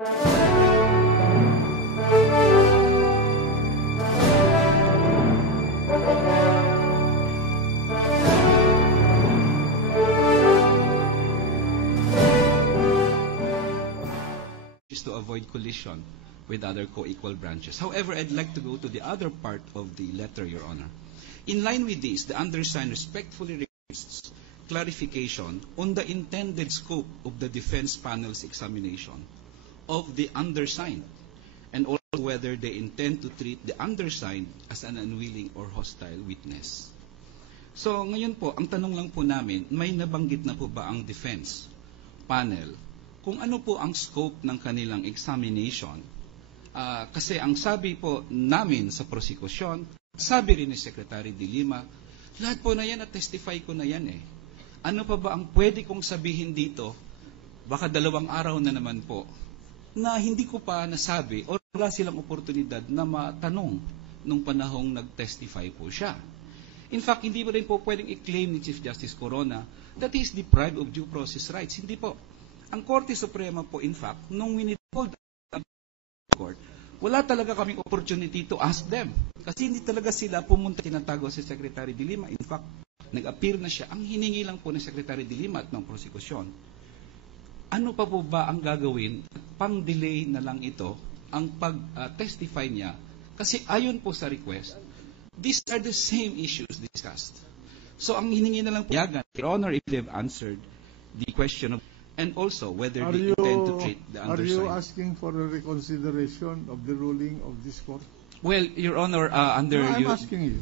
Is to avoid collision with other co-equal branches. However, I'd like to go to the other part of the letter, Your Honor. In line with this, the undersigned respectfully requests clarification on the intended scope of the defense panel's examination of the undersigned, and also whether they intend to treat the undersigned as an unwilling or hostile witness. So ngayon po, ang tanong lang po namin, may nabanggit na po ba ang defense panel kung ano po ang scope ng kanilang examination? Kasi ang sabi po namin sa prosekusyon, sabi rin ni Secretary De Lima, lahat po na yan at testify ko na yan eh. Ano pa ba ang pwede kong sabihin dito? Baka 2 araw na naman po na hindi ko pa nasabi o wala silang oportunidad na matanong nung panahong nag-testify po siya. In fact, hindi mo rin po pwedeng i-claim ni Chief Justice Corona that he is deprived of due process rights. Hindi po. Ang Korte Suprema po, in fact, nung winitold ang court, wala talaga kaming opportunity to ask them. Kasi hindi talaga sila pumunta tinatago si Secretary De Lima. In fact, nag-appear na siya. Ang hiningi lang po ni Secretary De Lima at ng prosekusyon, ano pa po ba ang gagawin? Pang-delay na lang ito ang pag-testify niya. Kasi ayon po sa request, these are the same issues discussed. So ang hiningi na lang po, Your Honor, if they've answered the question of, and also whether they intend to treat the undersigned. Are you asking for a reconsideration of the ruling of this court? Well, Your Honor, under I'm you... asking you.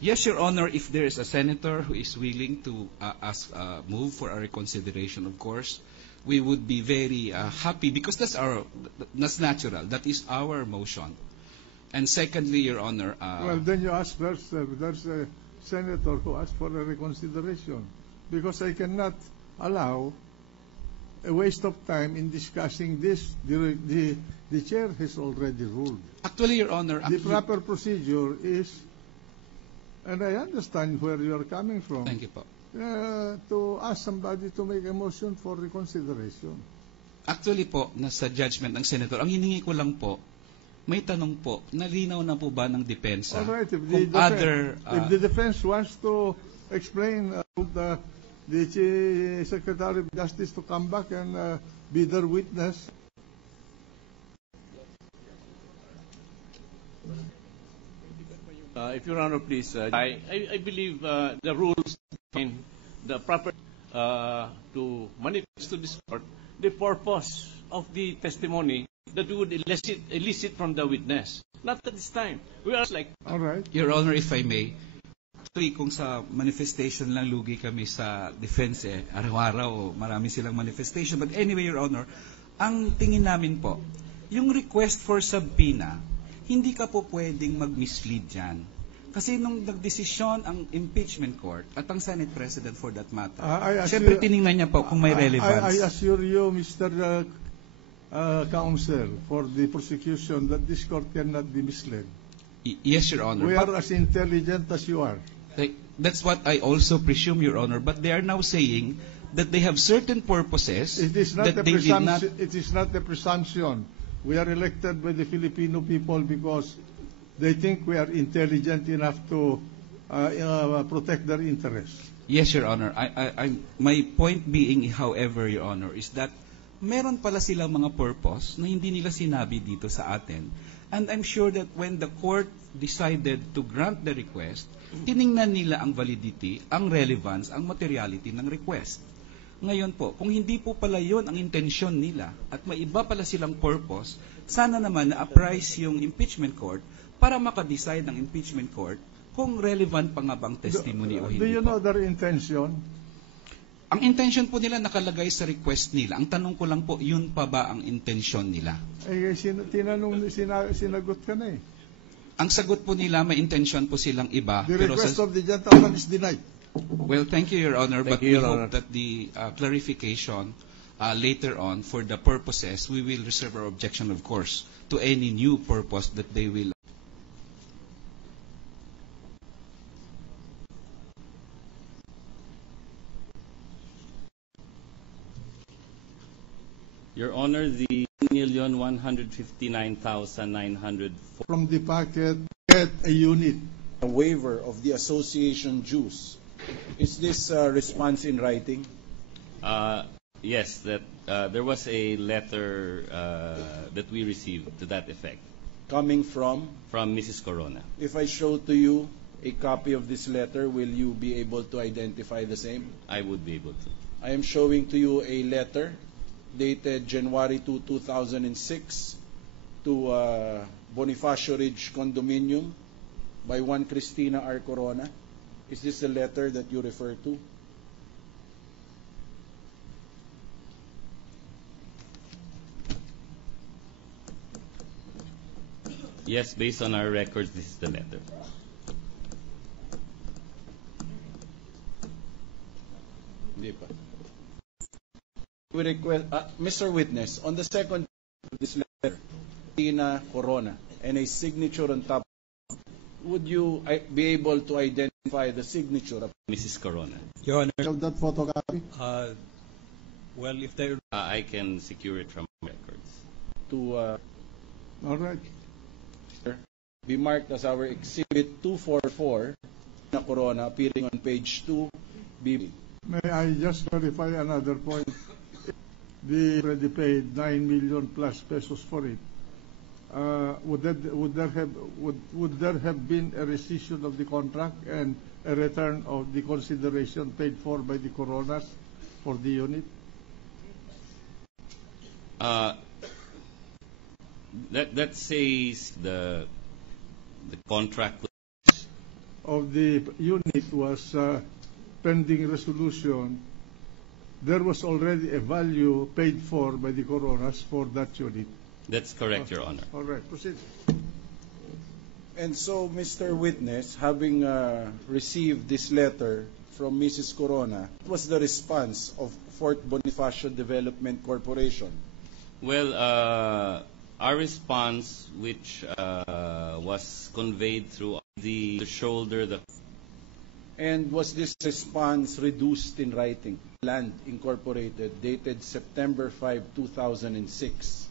Yes, Your Honor, if there is a senator who is willing to move for a reconsideration, of course, we would be very happy because that's natural. That is our motion. And secondly, Your Honor... well, then you ask there's a senator who asked for a reconsideration because I cannot allow a waste of time in discussing this. The chair has already ruled. Actually, Your Honor... The proper procedure is, and I understand where you are coming from, Thank you po. To ask somebody to make a motion for reconsideration. Actually po, nasa judgment ng senator, ang hiningi ko lang po, may tanong po, nalinaw na po ba ng depensa? All right, if the defense wants to explain the Secretary of Justice to come back and be their witness. If Your Honor, please, I believe the rules and the proper to manifest to this court the purpose of the testimony that we would elicit from the witness. Not at this time. We are like... All right. Your Honor, if I may, actually, kung sa manifestation lang lugi kami sa defense, araw-araw, marami silang manifestation. But anyway, Your Honor, ang tingin namin po, yung request for subpoena, hindi ka po pwedeng mag-mislead dyan. Kasi nung nagdesisyon ang impeachment court at ang Senate President for that matter, siyempre tinignan niya po kung may relevance. I assure you, Mr. Counsel, for the prosecution, that this court cannot be misled. Yes, Your Honor. We are as intelligent as you are. That's what I also presume, Your Honor. But they are now saying that they have certain purposes It is not that they did not... It is not a presumption. We are elected by the Filipino people because they think we are intelligent enough to protect their interests. Yes, Your Honor. My point being, however, Your Honor, is that meron pala silang mga purpose na hindi nila sinabi dito sa atin. And I'm sure that when the court decided to grant the request, tiningnan nila ang validity, ang relevance, ang materiality ng request. Ngayon po, kung hindi po pala yun ang intensyon nila at may iba pala silang purpose, sana naman na-apprise yung impeachment court para makadecide ng impeachment court kung relevant pa nga bang testimony o hindi po. Do you know their intention? Ang intention po nila nakalagay sa request nila. Ang tanong ko lang po, yun pa ba ang intention nila? Sinagot ka na eh. Ang sagot po nila, may intention po silang iba. The pero request of the gentleman is denied. Well, thank you, Your Honor, but we Honor. hope that the clarification later on for the purposes, we will reserve our objection, of course, to any new purpose that they will. Your Honor, the 1,159,900 from the packet get a unit. A waiver of the association dues. Is this a response in writing? Yes, that there was a letter that we received to that effect Coming from? from Mrs. Corona. If I show to you a copy of this letter, will you be able to identify the same? I would be able to. I am showing to you a letter dated January 2, 2006 to Bonifacio Ridge Condominium by one Cristina R. Corona. Is this the letter that you refer to? Yes, based on our records, this is the letter. Hindi pa. We request, Mr. Witness, on the second of this letter, Cristina Corona, and a signature on top, would you be able to identify the signature of Mrs. Corona. Your Honor, Have that photocopy? well, if there I can secure it from records. to All right. be marked as our Exhibit 244, Cristina Corona, appearing on page 2, B. May I just clarify another point? They already paid 9 million plus pesos for it. Would there have been a rescission of the contract and a return of the consideration paid for by the Coronas for the unit? That says the contract. Of the unit was pending resolution. There was already a value paid for by the Coronas for that unit. That's correct, Your Honor. All right, proceed. And so, Mr. Witness, having received this letter from Mrs. Corona, what was the response of Fort Bonifacio Development Corporation? Well, our response, which was conveyed through the shoulder, And was this response reduced in writing? Land Incorporated, dated September 5, 2006,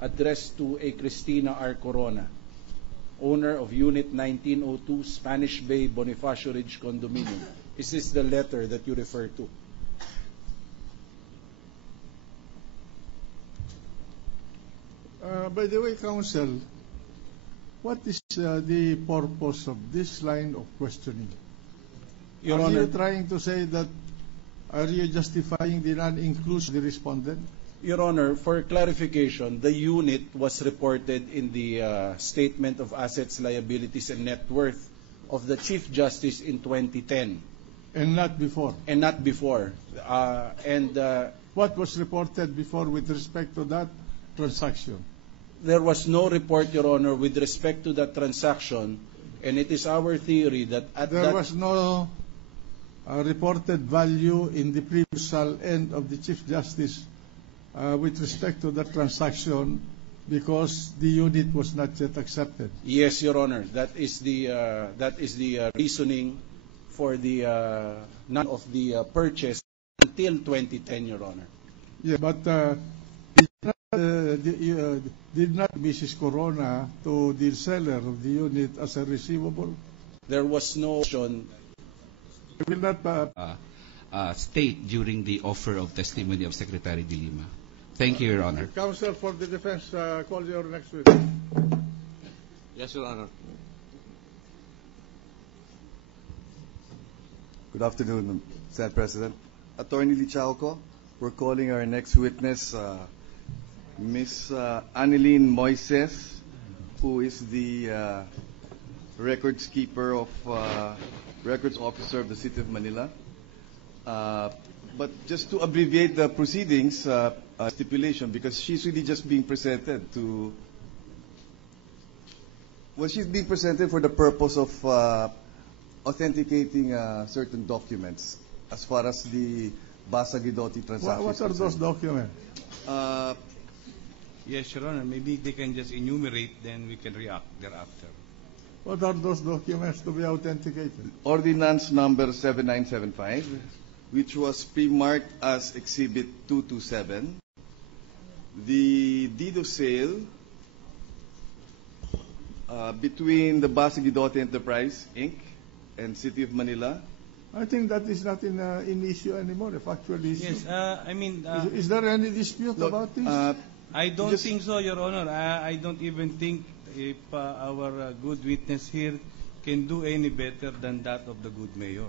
addressed to a Cristina R. Corona, owner of Unit 1902, Spanish Bay, Bonifacio Ridge Condominium. Is this the letter that you refer to? By the way, Counsel, what is the purpose of this line of questioning? Your Are Honor, you trying to say that, are you justifying the non-inclusion of the respondent? Your Honor, for clarification, the unit was reported in the Statement of Assets, Liabilities, and Net Worth of the Chief Justice in 2010, And not before? and not before. What was reported before with respect to that transaction? There was no report, Your Honor, with respect to that transaction, and it is our theory that at There that was no reported value in the previous end of the Chief Justice with respect to that transaction because the unit was not yet accepted. Yes, Your Honor, that is the reasoning for the none of the purchase until 2010, Your Honor. Yeah, but did not Mrs. Corona to the seller of the unit as a receivable? There was no option. Will not State during the offer of testimony of Secretary De Lima. Thank you, Your Honor. Counsel for the defense, call your next witness. Yes, Your Honor. Good afternoon, Senate President. Attorney Lichalco, we're calling our next witness, Ms. Annelene Moises, who is the records keeper of records officer of the City of Manila. But just to abbreviate the proceedings, stipulation, because she's really just being presented to. Well, she's being presented for the purpose of authenticating certain documents as far as the Basa Guidotti transaction. What are those documents? yes, Your Honor, maybe they can just enumerate, then we can react thereafter. What are those documents to be authenticated? Ordinance number 7975, which was pre-marked as Exhibit 227. the deed of sale between the Basa Guidote Enterprise, Inc. and City of Manila. I think that is not in issue anymore, a factual issue. Yes, I mean, Is there any dispute Look, about this? I don't just- think so, Your Honor. I don't even think if our good witness here can do any better than that of the good mayor.